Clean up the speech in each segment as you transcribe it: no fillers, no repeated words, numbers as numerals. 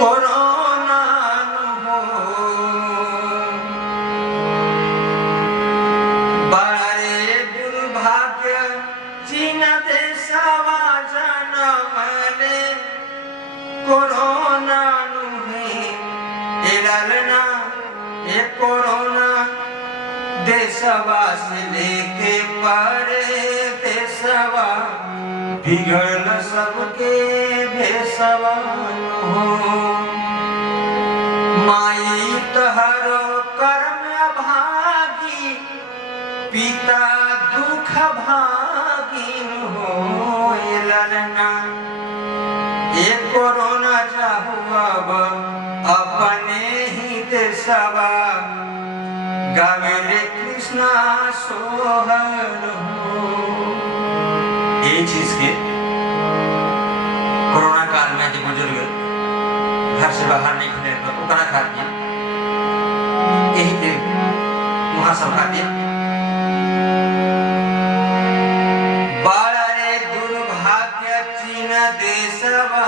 Corona हो बड़े दुर्भाग्य चीन देशवा जनमले कोरोना एलना ये कोरोना देशवा से लेके परे देशवा बिगड़ सबके भेसवा माई तहरो कर्म अभागी पिता दुख भागी हो ललना ये कोरोना चाहू अब अपने ही देशवा गावे रे कृष्णा सोहर हो। ये चीज के कोरोना काल में जो बुजुर्ग घर से बाहर नहीं निकले तो ओकरा खातिर यही के वहां सब खातिर बड़ा रे दुर्भाग्य चीन देशवा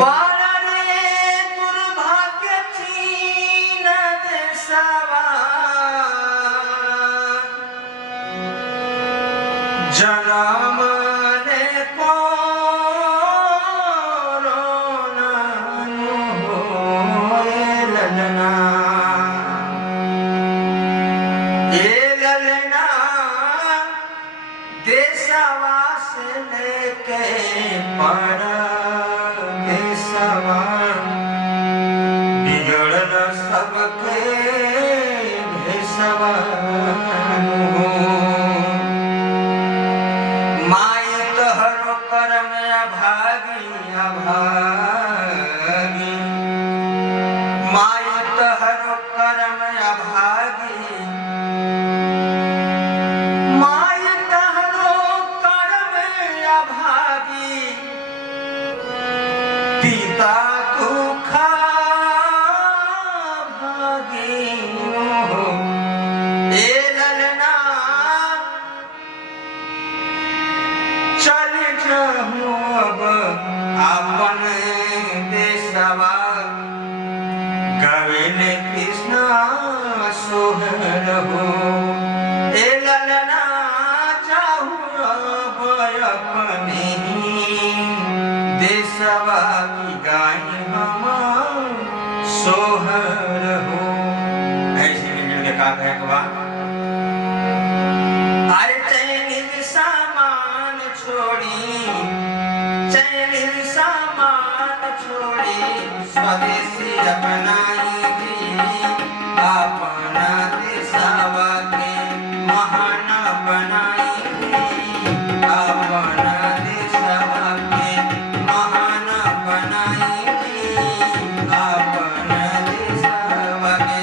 बड़ा रे दुर्भाग्य चीन देशवा जनम ने कोरोना हो ललना देशवा से लेके परा देशवा बिगड़ल सबके भेसवा माई तोहरो कर्म अभागी अभागी माई तोहरो कर्म अभागी माई तोहरो कर्म अभागी पिता दुख भागी ए ललना चल जाऊं अब अपन देशवा गवेले कृष्णा सोहर हो ए ललना जाऊं अब अपने देशवा की गाय हम सोहर हो। ऐसे मिलजुल के का कहे के बाद अरे चैनिल सामान छोड़ी चैनिल सामान छोड़ी स्वदेशी अपनाई अपना देशवा के महान बनाई अपना देशवा के महान बनाई अपना देशवा के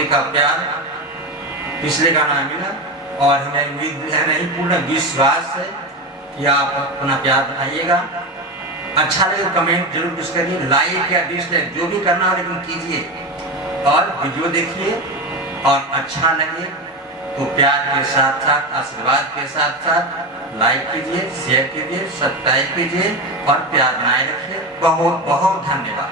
मोदी का प्यार पिछले गाना में मिला और हमें उम्मीद है नहीं पूर्ण विश्वास है कि आप अपना प्यार बनाइएगा। अच्छा लगे कमेंट जरूर कुछ करिए, लाइक या डिसलाइक जो भी करना हो लेकिन कीजिए और वीडियो देखिए और अच्छा लगे तो प्यार के साथ साथ आशीर्वाद के साथ साथ लाइक कीजिए, शेयर कीजिए, सब्सक्राइब कीजिए और प्यार बनाए रखिए। बहुत बहुत धन्यवाद।